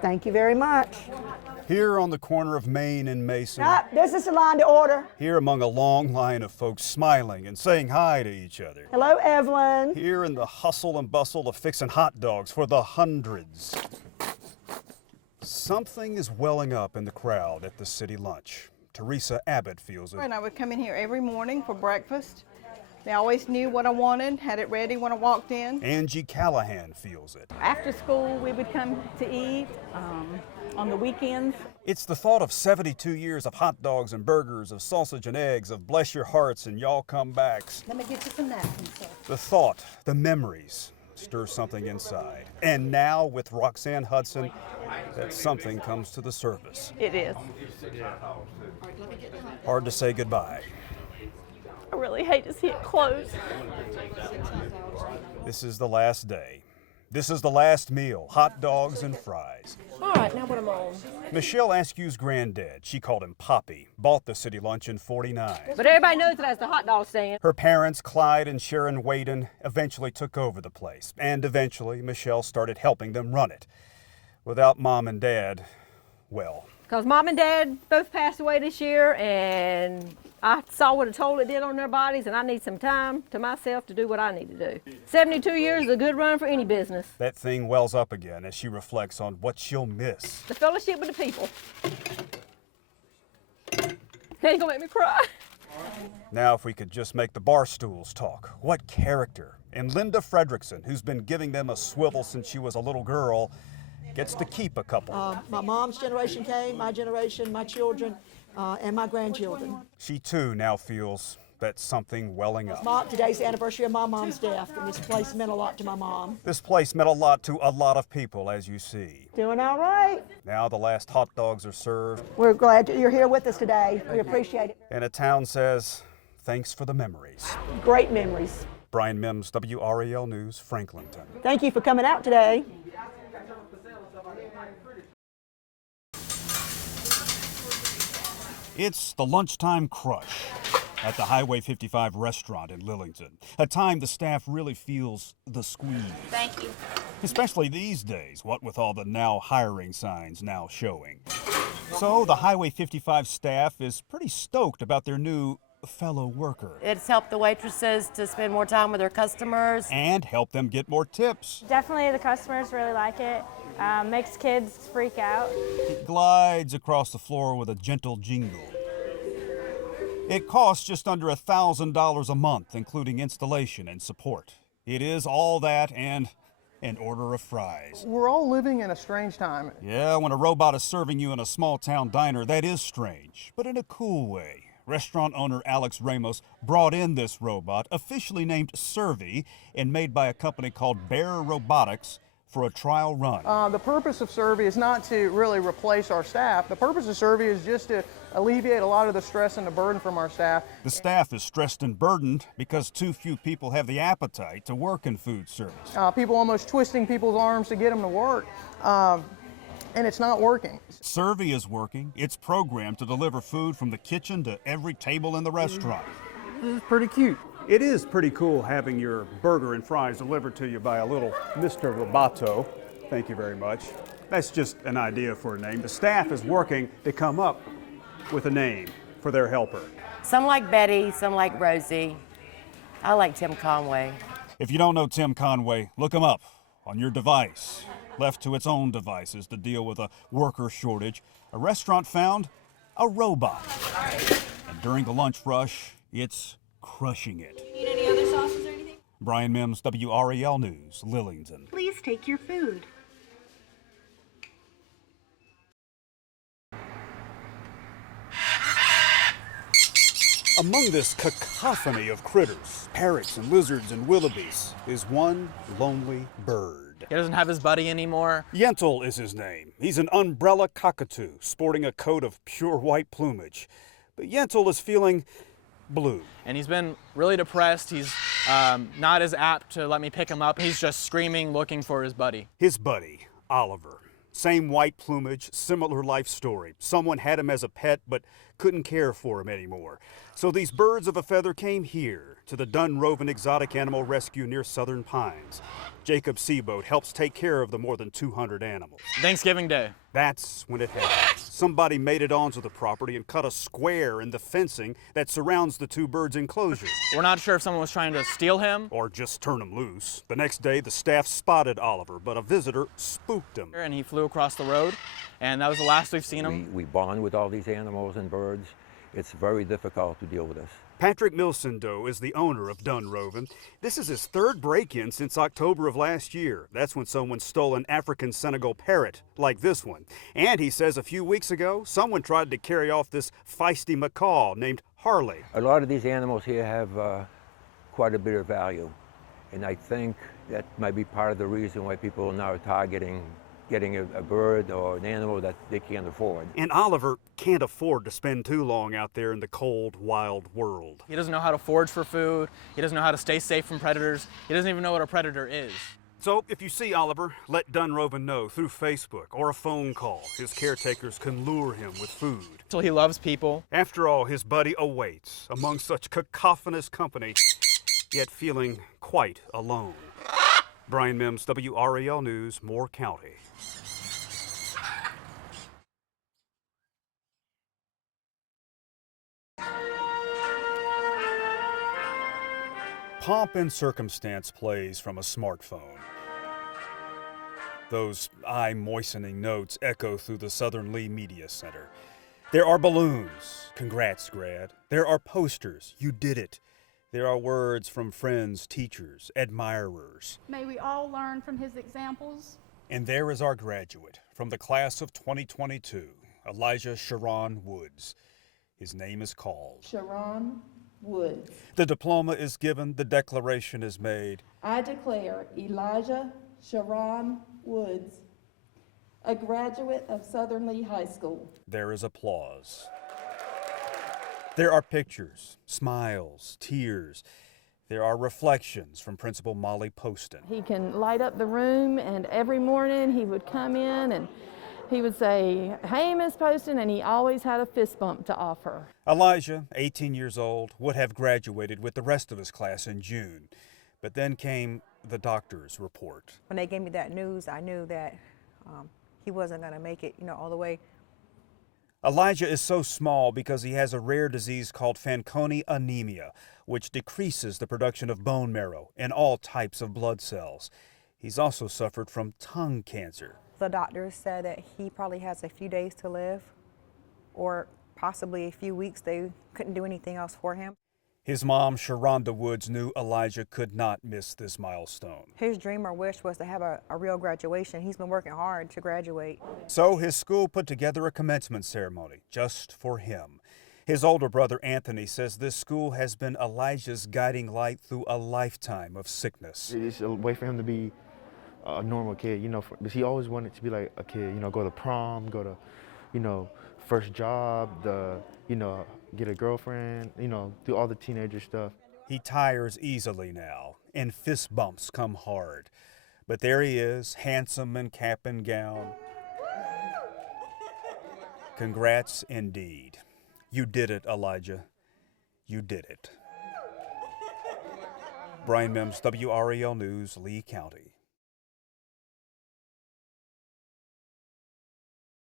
Thank you very much. Here on the corner of Main and Mason. This is the line to order. Here among a long line of folks smiling and saying hi to each other. Hello, Evelyn. Here in the hustle and bustle of fixing hot dogs for the hundreds. Something is welling up in the crowd at the city lunch. Teresa Abbott feels it. And I would come in here every morning for breakfast. They always knew what I wanted, had it ready when I walked in. Angie Callahan feels it. After school, we would come to eat on the weekends. It's the thought of 72 years of hot dogs and burgers, of sausage and eggs, of bless your hearts and y'all come backs. Let me get you some napkins, sir. The thought, the memories, stir something inside. And now with Roxanne Hudson, that something comes to the surface. It is. Hard to say goodbye. I really hate to see it close. This is the last day. This is the last meal, hot dogs and fries. All right, now what am I on? Michelle Askew's granddad, she called him Poppy, bought the city lunch in '49. But everybody knows it as the hot dog stand. Her parents, Clyde and Sharon Whedon, eventually took over the place. And eventually, Michelle started helping them run it. Without Mom and Dad, well. Because Mom and Dad both passed away this year, and I saw what a toll it did on their bodies, and I need some time to myself to do what I need to do. 72 years is a good run for any business. That thing wells up again as she reflects on what she'll miss. The fellowship with the people. Now you're gonna make me cry. Now if we could just make the bar stools talk. What character? And Linda Fredrickson, who's been giving them a swivel since she was a little girl, gets to keep a couple. My mom's generation came, my generation, my children, and my grandchildren. She too now feels that something welling up. Today's the anniversary of my mom's death, and this place meant a lot to my mom. This place meant a lot to a lot of people, as you see. Doing all right. Now the last hot dogs are served. We're glad you're here with us today. We appreciate it. And a town says, thanks for the memories. Great memories. Bryan Mims, WRAL News, Franklinton. Thank you for coming out today. It's the lunchtime crush at the Highway 55 restaurant in Lillington, a time the staff really feels the squeeze. Thank you. Especially these days, what with all the now hiring signs now showing. So the Highway 55 staff is pretty stoked about their new fellow worker. It's helped the waitresses to spend more time with their customers. And help them get more tips. Definitely the customers really like it. Makes kids freak out. It glides across the floor with a gentle jingle. It costs just under $1,000 a month, including installation and support. It is all that and an order of fries. We're all living in a strange time. Yeah, when a robot is serving you in a small town diner, that is strange, but in a cool way. Restaurant owner Alex Ramos brought in this robot, officially named Servy, and made by a company called Bear Robotics, for a trial run. The purpose of Servy is not to really replace our staff. The purpose of Servy is just to alleviate a lot of the stress and the burden from our staff. The staff is stressed and burdened because too few people have the appetite to work in food service. People almost twisting people's arms to get them to work, and it's not working. Servy is working. It's programmed to deliver food from the kitchen to every table in the restaurant. This is pretty cute. It is pretty cool having your burger and fries delivered to you by a little Mr. Roboto. Thank you very much. That's just an idea for a name. The staff is working to come up with a name for their helper. Some like Betty, some like Rosie. I like Tim Conway. If you don't know Tim Conway, look him up on your device. Left to its own devices to deal with a worker shortage, a restaurant found a robot. And during the lunch rush, it's crushing it. Need any other sauces or anything? Bryan Mims, WRAL News, Lillington. Please take your food. Among this cacophony of critters, parrots and lizards and wildebeests, is one lonely bird. He doesn't have his buddy anymore. Yentl is his name. He's an umbrella cockatoo, sporting a coat of pure white plumage. But Yentl is feeling blue. And he's been really depressed. He's not as apt to let me pick him up. He's just screaming, looking for his buddy. His buddy, Oliver. Same white plumage, similar life story. Someone had him as a pet, but couldn't care for him anymore. So these birds of a feather came here to the Dunrovin Exotic Animal Rescue near Southern Pines. Jacob Seaboat helps take care of the more than 200 animals. Thanksgiving Day. That's when it happened. Somebody made it onto the property and cut a square in the fencing that surrounds the two birds' enclosure. We're not sure if someone was trying to steal him. Or just turn him loose. The next day, the staff spotted Oliver, but a visitor spooked him. And he flew across the road, and that was the last we've seen him. We bond with all these animals and birds. It's very difficult to deal with this. Patrick Milsendo is the owner of Dunrovin. This is his third break-in since October of last year. That's when someone stole an African Senegal parrot, like this one. And he says a few weeks ago, someone tried to carry off this feisty macaw named Harley. A lot of these animals here have quite a bit of value. And I think that might be part of the reason why people are now targeting getting a bird or an animal that they can't afford. And Oliver can't afford to spend too long out there in the cold, wild world. He doesn't know how to forage for food. He doesn't know how to stay safe from predators. He doesn't even know what a predator is. So if you see Oliver, let Dunrovin know through Facebook or a phone call. His caretakers can lure him with food. So he loves people. After all, his buddy awaits among such cacophonous company, yet feeling quite alone. Bryan Mims, WRAL News, Moore County. Pomp and circumstance plays from a smartphone. Those eye-moistening notes echo through the Southern Lee Media Center. There are balloons, congrats, grad. There are posters, you did it. There are words from friends, teachers, admirers. May we all learn from his examples. And there is our graduate from the class of 2022, Elijah Sharon Woods. His name is called. Sharon Woods. The diploma is given, the declaration is made. I declare Elijah Sharon Woods a graduate of Southern Lee High School. There is applause. There are pictures, smiles, tears. There are reflections from Principal Molly Poston. He can light up the room, and every morning he would come in and he would say, "Hey, Miss Poston," and he always had a fist bump to offer. Elijah, 18 years old, would have graduated with the rest of his class in June. But then came the doctor's report. When they gave me that news, I knew that he wasn't going to make it, all the way. Elijah is so small because he has a rare disease called Fanconi anemia, which decreases the production of bone marrow and all types of blood cells. He's also suffered from tongue cancer. The doctors said that he probably has a few days to live, or possibly a few weeks. They couldn't do anything else for him. His mom, Sharonda Woods, knew Elijah could not miss this milestone. His dream or wish was to have a real graduation. He's been working hard to graduate. So his school put together a commencement ceremony just for him. His older brother, Anthony, says this school has been Elijah's guiding light through a lifetime of sickness. It's a way for him to be a normal kid, because he always wanted to be like a kid, go to prom, go to, first job, get a girlfriend, do all the teenager stuff. He tires easily now, and fist bumps come hard. But there he is, handsome in cap and gown. Congrats indeed. You did it, Elijah. You did it. Bryan Mims, WRAL News, Lee County.